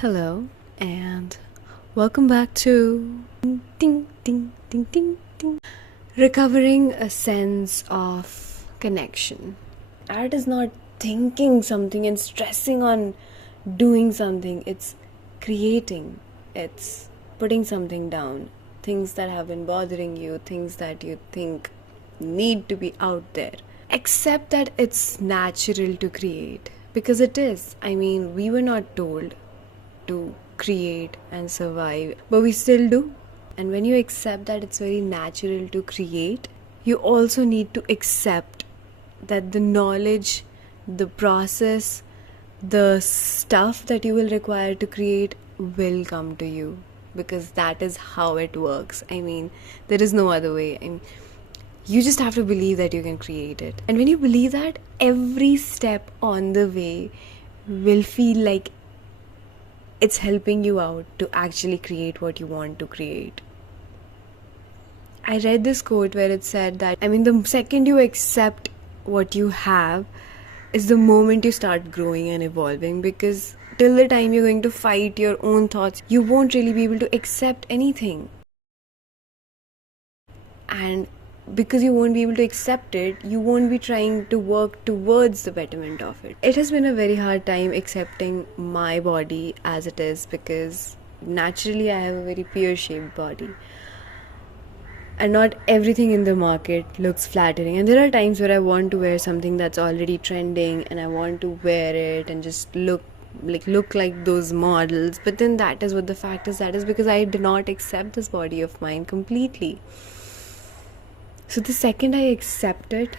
Hello, and welcome back to Ding Ding Ding Ding Ding. Recovering a sense of connection. Art is not thinking something and stressing on doing something, it's creating, it's putting something down. Things that have been bothering you, things that you think need to be out there. Accept that it's natural to create because it is. I mean, we were not told to create and survive, but we still do. And when you accept that it's very natural to create, you also need to accept that the knowledge, the process, the stuff that you will require to create will come to you because that is how it works. I mean, there is no other way. You just have to believe that you can create it. And when you believe that, every step on the way will feel like it's helping you out to actually create what you want to create. I read this quote where it said that, the second you accept what you have is the moment you start growing and evolving, because till the time you're going to fight your own thoughts, you won't really be able to accept anything. And because you won't be able to accept it, you won't be trying to work towards the betterment of it. It has been a very hard time accepting my body as it is because naturally I have a very pear-shaped body. And not everything in the market looks flattering. And there are times where I want to wear something that's already trending and I want to wear it and just look like those models. But then that is what the fact is. That is because I did not accept this body of mine completely. So the second I accept it,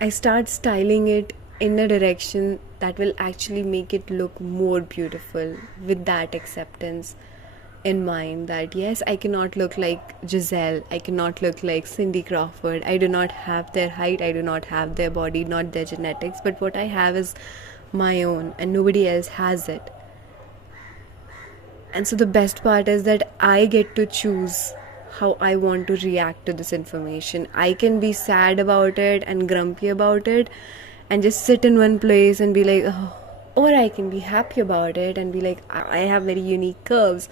I start styling it in a direction that will actually make it look more beautiful, with that acceptance in mind that yes, I cannot look like Giselle, I cannot look like Cindy Crawford, I do not have their height, I do not have their body, not their genetics, but what I have is my own and nobody else has it. And so the best part is that I get to choose how I want to react to this information. I can be sad about it and grumpy about it and just sit in one place and be like, oh. Or I can be happy about it and be like, I have very unique curves.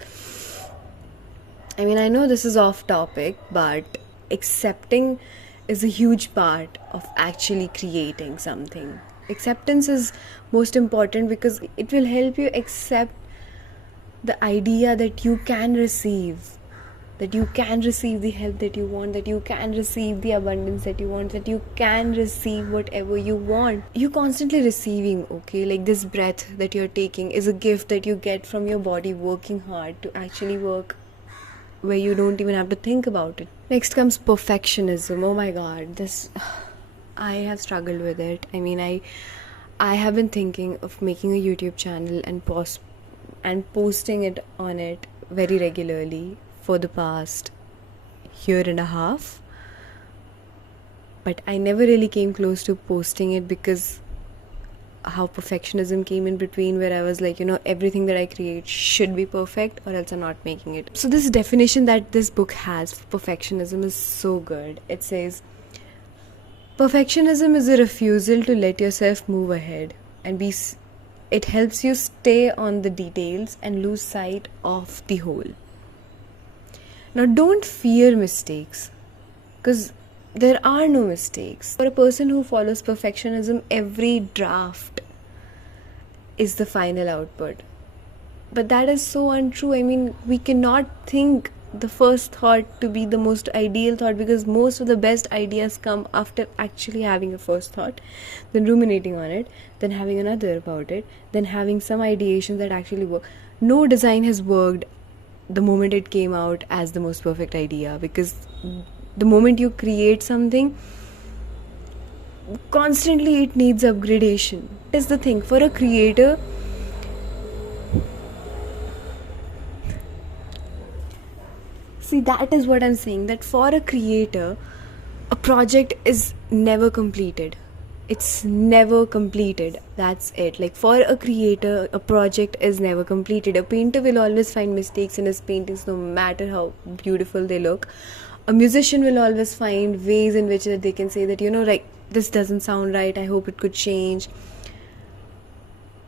I know this is off topic, but accepting is a huge part of actually creating something. Acceptance is most important because it will help you accept the idea that you can receive. That you can receive the help that you want, that you can receive the abundance that you want, that you can receive whatever you want. You're constantly receiving, okay? Like this breath that you're taking is a gift that you get from your body working hard to actually work where you don't even have to think about it. Next comes perfectionism. Oh my god, I have struggled with it. I have been thinking of making a YouTube channel and posting it on it very regularly for the past year and a half, but I never really came close to posting it because how perfectionism came in between, where I was like, everything that I create should be perfect or else I'm not making it. So this definition that this book has for perfectionism is so good. It says, perfectionism is a refusal to let yourself move ahead and it helps you stay on the details and lose sight of the whole. Now, don't fear mistakes, because there are no mistakes. For a person who follows perfectionism, every draft is the final output. But that is so untrue. We cannot think the first thought to be the most ideal thought, because most of the best ideas come after actually having a first thought, then ruminating on it, then having another about it, then having some ideations that actually work. No design has worked the moment it came out as the most perfect idea, because the moment you create something, constantly it needs upgradation. Is the thing for a creator. See, that is what I'm saying, that for a creator, a project is never completed. It's never completed. That's it. Like for a creator, a project is never completed. A painter will always find mistakes in his paintings, no matter how beautiful they look. A musician will always find ways in which they can say that, this doesn't sound right, I hope it could change.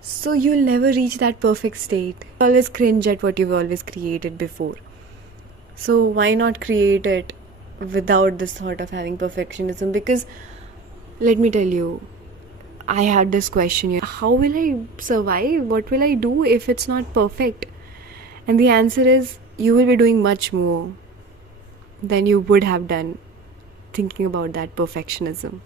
So you'll never reach that perfect state. You always cringe at what you've always created before. So why not create it without this thought of having perfectionism? Because let me tell you, I had this question, how will I survive? What will I do if it's not perfect? And the answer is, you will be doing much more than you would have done thinking about that perfectionism.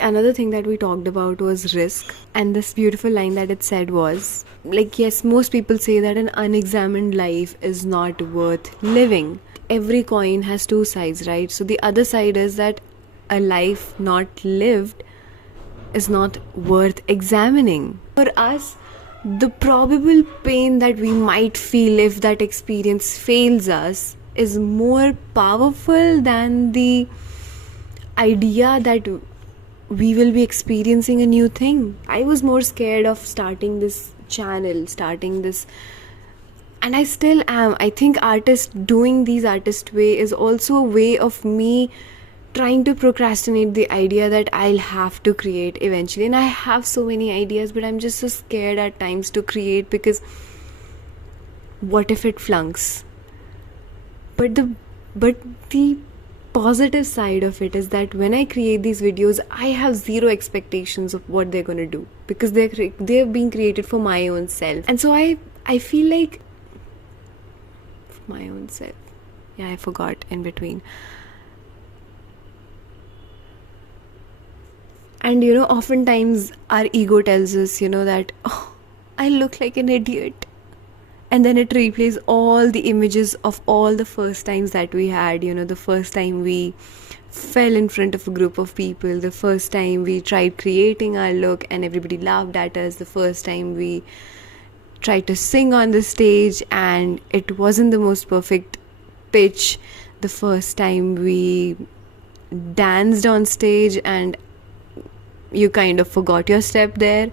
Another thing that we talked about was risk. And this beautiful line that it said was, like, yes, most people say that an unexamined life is not worth living. Every coin has two sides, right? So the other side is that a life not lived is not worth examining. For us, the probable pain that we might feel if that experience fails us is more powerful than the idea that we will be experiencing a new thing. I was more scared of starting this channel, and I still am. I think doing these artist way is also a way of me trying to procrastinate the idea that I'll have to create eventually. And I have so many ideas, but I'm just so scared at times to create, because what if it flunks? But the positive side of it is that when I create these videos, I have zero expectations of what they're going to do, because they're being created for my own self. And so I feel like, for my own self, yeah, I forgot in between. And oftentimes our ego tells us, that, oh, I look like an idiot. And then it replays all the images of all the first times that we had, the first time we fell in front of a group of people, the first time we tried creating our look and everybody laughed at us, the first time we tried to sing on the stage and it wasn't the most perfect pitch, the first time we danced on stage and you kind of forgot your step there.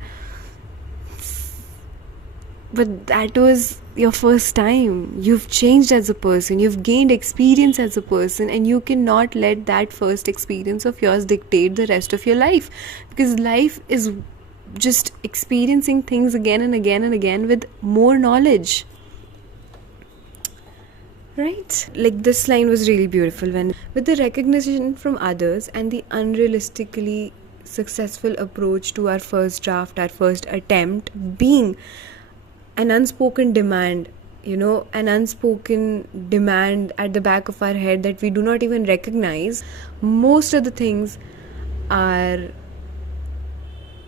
But that was your first time. You've changed as a person, you've gained experience as a person, and you cannot let that first experience of yours dictate the rest of your life, because life is just experiencing things again and again and again with more knowledge. Right? Like, this line was really beautiful. When with the recognition from others and the unrealistically successful approach to our first draft, our first attempt being an unspoken demand, an unspoken demand at the back of our head that we do not even recognize, most of the things are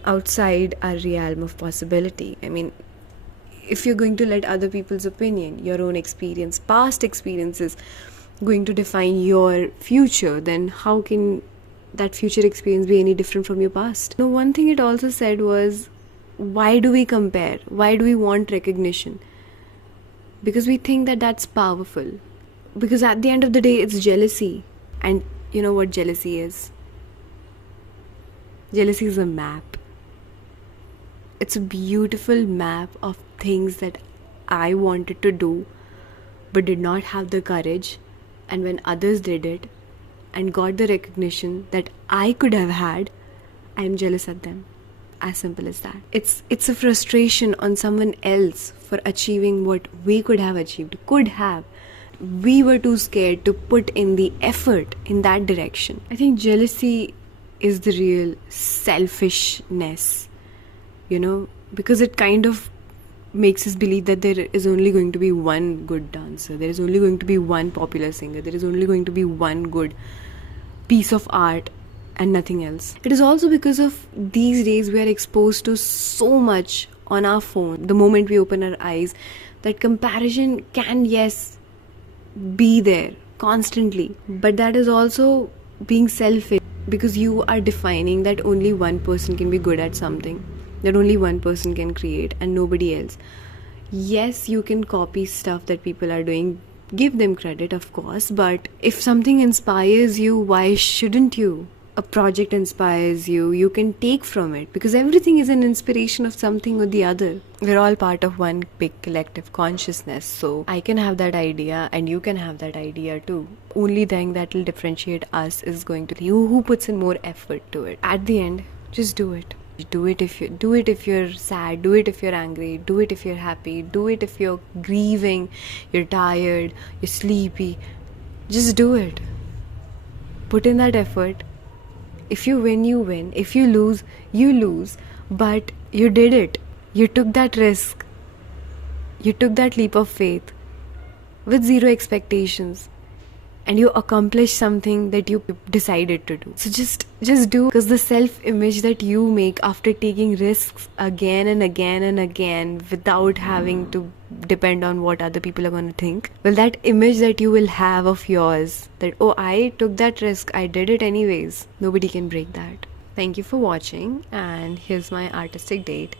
outside our realm of possibility. I mean, if you're going to let other people's opinion, your own experience, past experiences going to define your future, then how can that future experience be any different from your past? One thing it also said was, why do we compare? Why do we want recognition? Because we think that that's powerful. Because at the end of the day, it's jealousy. And you know what jealousy is? Jealousy is a map. It's a beautiful map of things that I wanted to do but did not have the courage. And when others did it and got the recognition that I could have had, I am jealous at them. As simple as that. It's a frustration on someone else for achieving what we could have achieved. We were too scared to put in the effort in that direction. I think jealousy is the real selfishness, because it kind of makes us believe that there is only going to be one good dancer, there is only going to be one popular singer, there is only going to be one good piece of art and nothing else. It is also because of these days we are exposed to so much on our phone the moment we open our eyes, that comparison can, yes, be there constantly, but that is also being selfish, because you are defining that only one person can be good at something, that only one person can create and nobody else. Yes, you can copy stuff that people are doing, give them credit, of course, but if something inspires you, why shouldn't you? A project inspires you, you can take from it, because everything is an inspiration of something or the other. We're all part of one big collective consciousness, so I can have that idea and you can have that idea too. Only thing that will differentiate us is going to be you who puts in more effort to it. At the end, just do it. Do it if you're sad, do it if you're angry, do it if you're happy, do it if you're grieving, you're tired, you're sleepy. Just do it. Put in that effort. If you win, you win. If you lose, you lose. But you did it. You took that risk. You took that leap of faith with zero expectations. And you accomplished something that you decided to do. So just do, because the self-image that you make after taking risks again and again and again without having to depend on what other people are going to think, well, that image that you will have of yours, that, oh, I took that risk, I did it anyways, nobody can break that. Thank you for watching, and here's my artistic date.